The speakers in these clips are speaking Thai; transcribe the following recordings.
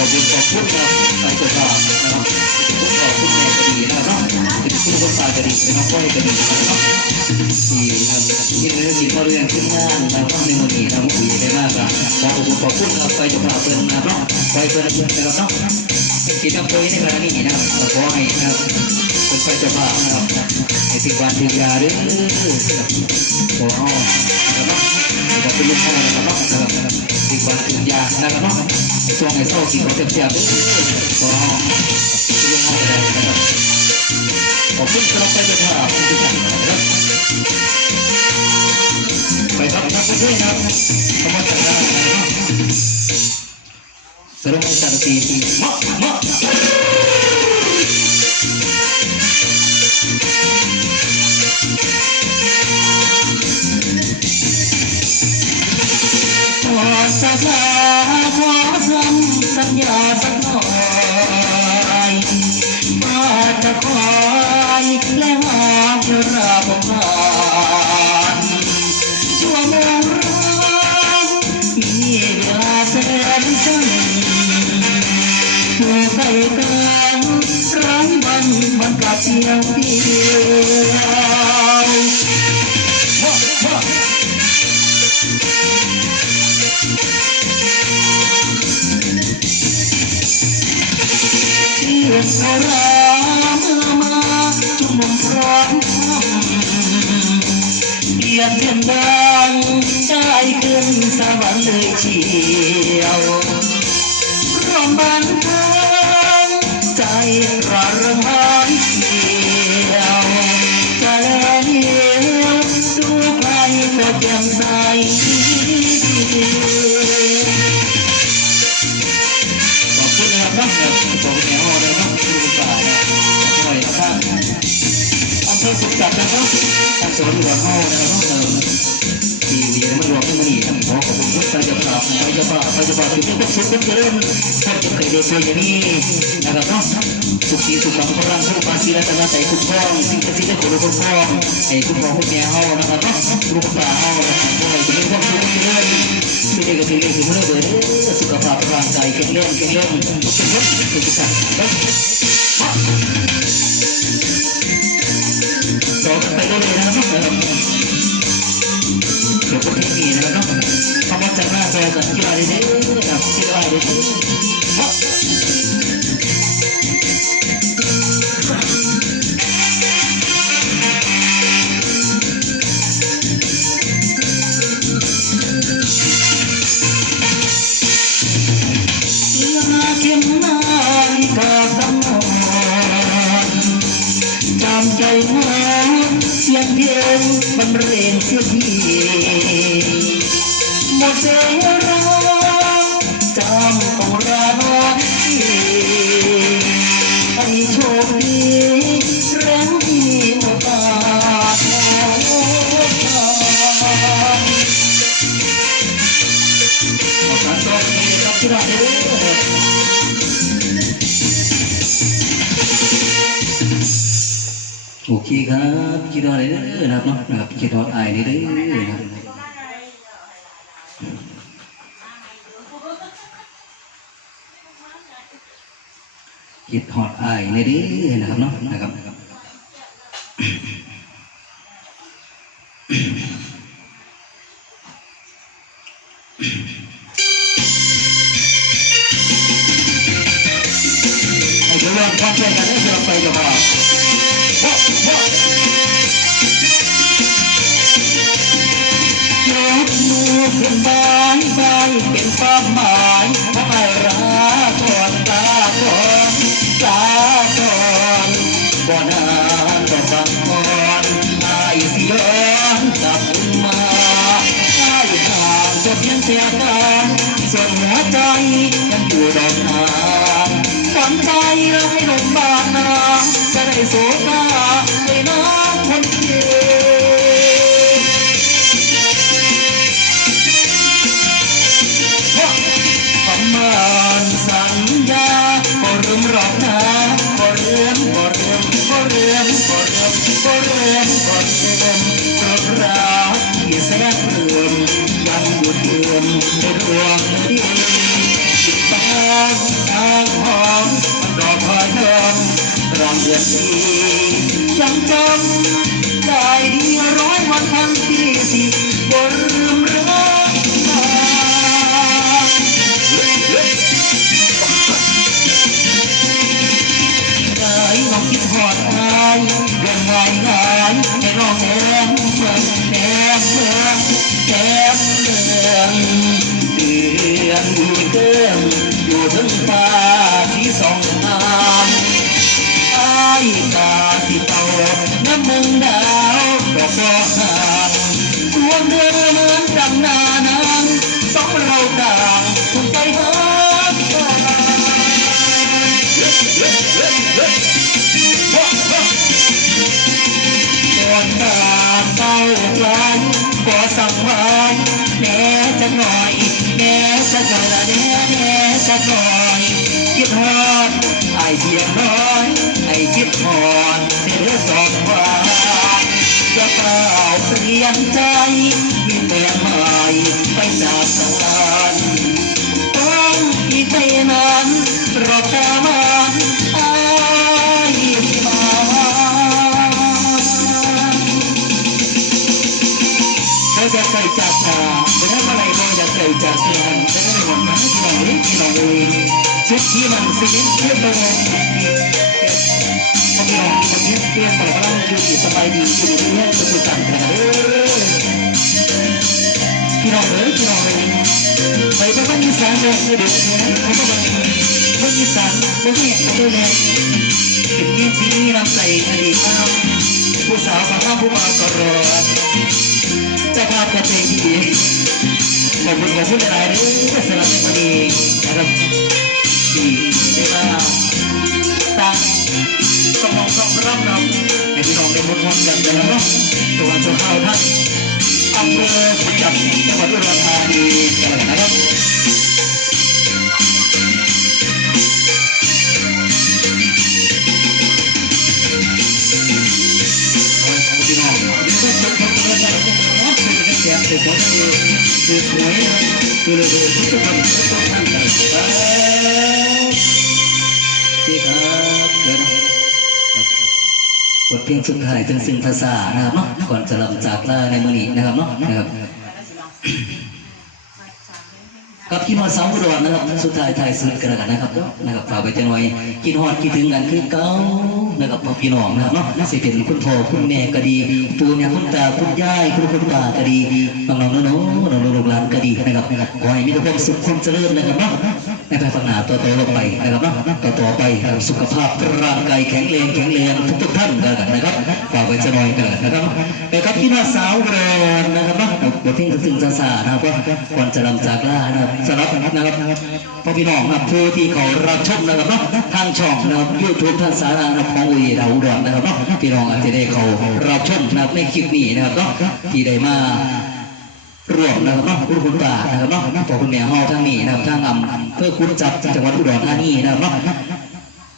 ขอบคุณขอบคุณครับไปเจ้าภานะครับคุณพ่อคุณแม่ก็ดีนะครับเป็นคุณคนตาก็ดีเป็นน้องก้อยก็ดีนะครับที่ครับที่เรื่องที่เขาเรื่องขึ้นงานนะครับในวันนี้ครับคุยได้มากครับขอขอบคุณขอบคุณครับไปเจ้าภาเพิ่นนะครับไปเพิ่นเพิ่นนะครับเนาะที่ทำโดยในครั้งนี้นะครับขอให้นะครับเป็นไปเจ้าภานะครับให้ถึงวันถึงยาเด้อขอเอานะครับขอบคุณลูกพ่อนะครับเนาะนะครับ ถึงวันถึงยานะครับเนาะช่วงให้เศร้ากินของเจ็บๆเด้อขอเอาลูกพ่อนะครับขอบคุณสำหรับไปเจ้าภาพทุกท่านนะครับไปครับนักไปด้วยนะครับขบวนจักรยานนะครับสรุปสันติมะมะ ถูกใครกันร้ายวันมันกลับเพียงเดียวฮะฮะที่สรามมาจุ่มพร้อมเทียนเพียนดังได้ขึ้นสวรรค์เลยเท่านวนหลวงเฮานะครับเติมที่เรียนมารวมที่มาดีท่านขอขอบคุณพุทธเจ้าภาพพระเจ้าภาพพระเจ้าภาพที่เป็นสุขเป็นเจริญท่าจะเคยเรียนตัวอย่างนี้นะครับเนาะสุขีสุขังพระรังพระปาศีรัตนาใจคุ้มครองสิ่งศักดิ์สิทธิ์ได้ขอรับคุ้มครองให้คุ้มครองคุณแม่เฮานะครับเนาะลูกตาเฮานะครับขอให้เป็นความสุขเจริญที่ได้กับที่นี่คือเมื่อเบิดสุขภาพร่างกายแข็งแรงแข็งแรงทุกคนทุกท่านต่อไปเรื่อยนะครับเดี๋ มนาฬิกาสังหรณ์จำใจหวนเสียงเพลงบรรเลงเสียทีหมดเสีย โอเคครับคิดอะไรเด้อนะครับเนาะนะครับคิดว่าอายเด้อนะครับคิดฮอดอายเด้อนะครับเนาะนะครับให้ทุกคนพร้อมใจกันได้สำหรับไปกับ ความหมายของไอ้รักก่อนตาก่อนตาก่อนบ่นานบ่ฟังก่อนไอ้สิย้อนกลับมาไอ้ห่างจะเพียงเสียกันส่วนหัวใจยังอยู่ดอกทางฝันใจให้ลมบานนาจะได้โสกา ที่แสนเรื่อมยังอยู่เดือนในดวงเดียวกินแป้งนางหอมมันดอกพายเดิมรองเดือนจำจำได้ดีร้อยวันพันปีสิบนลืมรักมาเอ้ยน้องคิดหอดอายเรื่องายง่าให้น้องแนมเมืองแนมเมืองแนมเมือง อนเดิมอยู่ถึงป่าที่สองงามอายตาที่เตา สียงน้อยไอ้คิดหอนเสียสองวานจะเปล่าเปลี่ยนใจมีแม่ใหม่ไปจากกันต้องที่ไม่นานรอตามา ชุดที่มันสิ่งเพื่อนบางคนเขาพี่น้องคนนี้เปลี่ยนต่อพลังอยู่สบายดีอยู่ดีแค่จะสุดสั่งกันเออพี่น้องเอ๋ยพี่น้องเองไปบ้านอีสานเลยเด็กเนี่ยเขาก็บอกบ้านอีสานพวกนี้เขาดูแลเป็นยิ่งที่มีน้ำใจอดีตผู้สาวสาวผู้บ่าวก็รอจ้าภาพจะเป็นดีขอบคุณขอบคุณหลายๆด้วยสำหรับวันนี้นะครับ ที่ได้มาตั้งสมองสองรับนำให้พี่น้องได้มวนกันแต่ละเนาะตัวจ้าข้าท่านอำเภอขุนจับจังหวัดอุดรธานีกันแล้วนะครับพี่น้องดีก็ชมชมกันได้ครับคือนแกมเป็นของคือคือสวยคือเลยทุกทุกคนทุกท่านกันครับพี่ครับเดี๋ยวนะครั บบทเพลงสุดท้ายจึงสิ่งภาษานะครับเนาะก่อนจะลำจากลาในมือนี้นะครับเนาะนะครับ กับพี่น้องสาวอุดรนะครับสุดท้ายทายสุดกันแล้วกันนะครับนะครับฝากไปจังไว้คิดฮอดคิดถึงกันคือเก่านะครับพ่อพี่น้องนะครับเนาะน่าสิเป็นคุณพ่อคุณแม่ก็ดีปู่ย่าคุณตาคุณยายคุณคุณป้าก็ดีน้องน้องน้องลูกหลานก็ดีนะครับขอให้มีแต่ความสุขความเจริญนะครับเนาะในภายภาคหน้าต่อลงไปนะครับเนาะต่อต่อไปสุขภาพร่างกายแข็งแรงแข็งแรงทุกๆท่านกันนะครับฝากไว้จังไว้กันนะครับไปกับพี่น้องสาวอุดรนะครับ เนาะบทเพลงถึงภาษานะครับว่าก่อนจะลำจากล่านะครับสำหรับนะครับพ่อพี่น้องครับผู้ที่เขารับชมนะครับเนาะทางช่องนะครับยูทูบทางสารานะครับของอุยดาวดรนนะครับเนาะพี่น้องอาจจะได้เขารับชมนะครับในคลิปนี้นะครับเนาะที่ได้มาร่วมนะครับเนาะคุณคุณป่านะครับเนาะขอคุณแม่เฮาทางนี้นะครับทางอำเพื่อคุณจับจังหวัดอุดรธานีนะครับเนาะ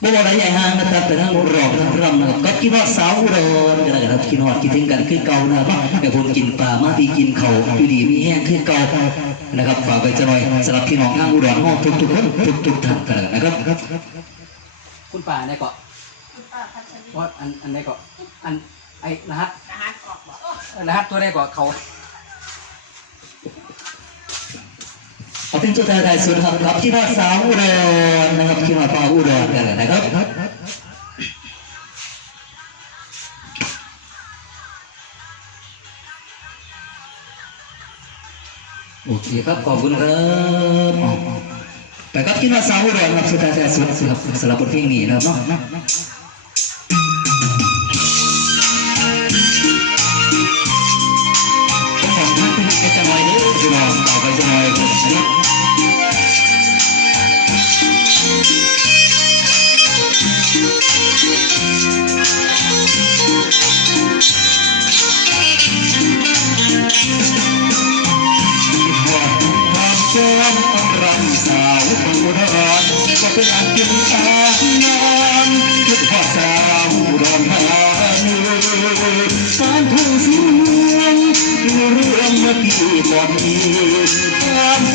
บ่บ่ได้ใหญ่ห่างนะครับแต่ทางอุดรทางรำนะครับก็คิดว่าสาวอุดรกันนะครับคิดฮอดคิดถึงกันคือเก่านะครับเนาะแต่ผมกินปลามาที่กินเขาอยู่ดีมีแห้งคือเก่านะครับฝากไปจะหน่อยสำหรับพี่น้องทางอุดรเฮาทุกๆคนทุกๆท่านกันนะครับคุณป่าในเกาะว่าอันอันในเกาะอันไอ้รหัสรหัสออกบอกเออรหัสตัวในเกาะเขา ขอเป็นตัวแทนไทยสุดครับครับที่ว่าสาวอุดรนะครับที่ว่าป้าอุดรกันแหละนะครับโอเคครับขอบคุณครับไปครับที่ว่าสาวอุดรครับสุดท้ายสุดครับสำหรับบทเพลงนี้นะครับ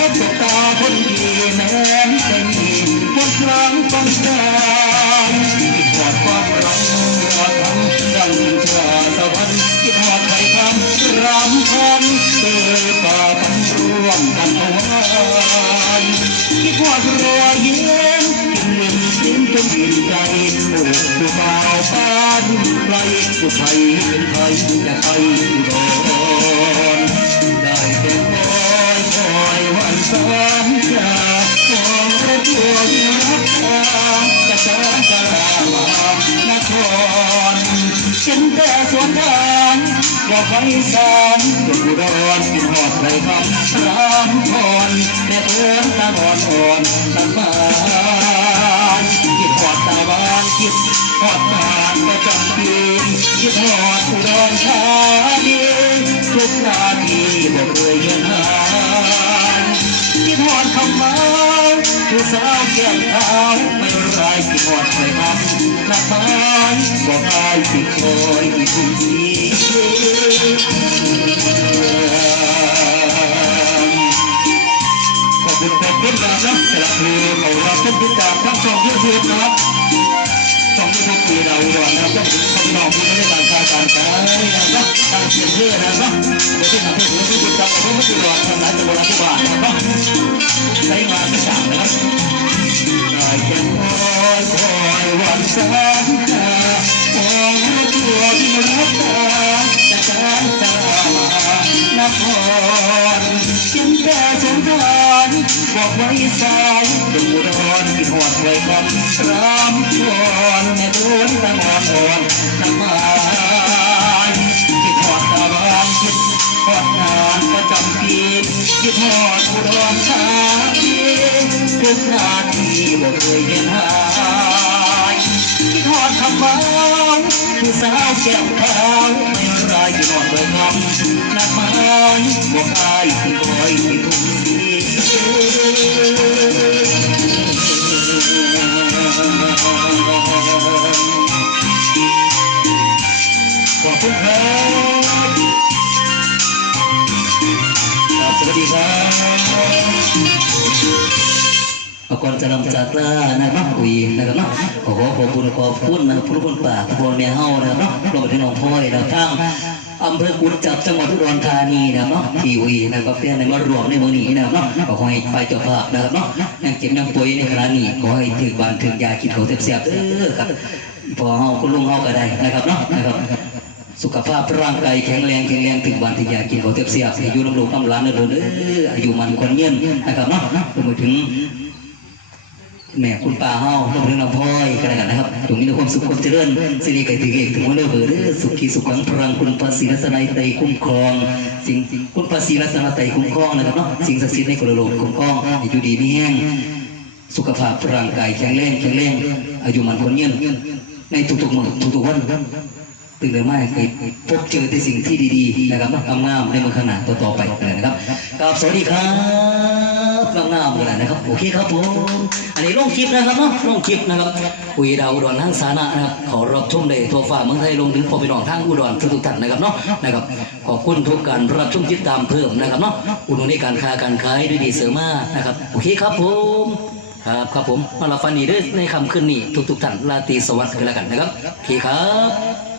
รื่องเมื่อปีก่อนนี้ความพบตาคนดีแม้นต้องการคิดหอดความรักหอดทำดังชาสวรรค์คิดหอดไทยคำรำพันเกิดป่ากันร่วมกันเอาไว้คิดหอดรอยยิ้มกินเงินสิ้นจนอิ่มใจโอ้ผู้บ่าวป้านไกลผู้ไทยเป็นไทยอย่าไปอุดร ว่าไฟสามจนอุดรกินหอดไรคำรามพรแม่เพื่อนตาบอนอ่อนตาบานคิดหอดตาบานคิดหอดทางประจำปีคิดหอดอุดรธานีทุกนาทีบ่เคยเห็นหายคิดหอดคำมา ผู้สาวแก้มขาวไม่รายคิดหอดใครทำนักไม้บอกอายที่คอยที่คุณสีขอบคุณครับทุกท่านนะสำหรับเพลงของเราทุกติดตามทั้งช่องยูทูบนะครับช่องยูทูบคือเราอุดรนะครับต้องถึงพี่น้องที่ไม่ได้การค้า การขายนะครับทางเสียงเพื่อนะครับเดี๋ยวที่ทำให้ผู้ที่ติดตามผู้ไม่ติดต่อทางไหนจะบริจาคนะครับใช้งาที่สามนะครับได้แค่คอยคอยวันสามตามองตัวที่รักตาจะการตามานครฉันแต่สงสาร บอกไว้สายดูร้อนหอดไว้ก่อนรำชวนแม่โดนตะงอนอ่อนน้ำมันคิดหอดตาบานคิดหอดงานประจำปีคิดหอดอุดรธานีทุกนาทีบ่เคยเห็นหายคิดหอดคำเมาผู้สาวแก้มขาวไม่ไร้ายที่นอนเบิกคำนักไม้บอกอายที่คอยที่ทุ่ม เอาก่อนจะนำจากลานะครับอุยนะครับเนาะขอขอขอบคุณขอบคุณนะครับทุกคนป่าทุกคนแม่เฮานะครับเนาะรวมไปถึงน้องพ่อยนะครับทางอำเภอกุดจับจังหวัดอุดรธานีนะครับเนาะที่อุยนะครับเพื่อนในมารวมในมือนี้นะครับเนาะขอให้ไปเจ้าภาพนะครับเนาะยังเจ็บยังป่วยในขณะนี้ขอให้ถึงบ้านถึงยากินเขาเสียบๆเด้อครับพอเฮาคุณลุงเฮาก็ได้นะครับเนาะนะครับสุขภาพร่างกายแข็งแรงแข็งแรงถึงวันที่อยากกินเขาเตียบเสียบอายุลำลูกกำลังเด้อเด้ออายุมันคนเย็นนะครับเนาะรวมไปถึง แม่คุณป้าเฮารวมถึงน้องพ่อยกันนะครับ ตรงนี้ในความสุขความเจริญสิริไก่ถึงเอกถึงวันเด้อเด้อเด้อสุขีสุขังพลังคุณพระศรีรัตนัยไตคุ้มครองสิ่งคุณพระศรีรัตนัยไตคุ้มครองนะครับเนาะสิ่งศักดิ์สิทธิ์ในกระโหลกคุ้มครองให้อยู่ดีมีแห้งสุขภาพร่างกายแข็งแรงแข็งแรงอายุมันคนยืนในทุกๆมื้อทุกๆวันตื่นเลยไม่เคยพบเจอแต่สิ่งที่ดีๆนะครับงามๆในมือขนาดต่อๆไปนะครับกับสวัสดีครับามกันเลยนะครับโอเคครับผมอันนี้ลงคลิปนะครับเนาะลงคลิปนะครับอุยดาวอุดรทั้งสานะนะครับขอรับชมได้ทั่วฟ้าเมืองไทยลงถึงพ่อพี่น้องทางอุดรทุกๆท่านนะครับเนาะนะครับขอบคุณทุกการรับชมติดตามเพิ่มนะครับเนาะอุดหนุนในการค้าการขายด้วยดีเสริมมานะครับโอเคครับผมครับครับผมมาลาฟันนี่ด้วยในคำขึ้นนี้ทุกๆท่านราตีสวัสดิ์กันแล้วกันนะครับโอเคครับ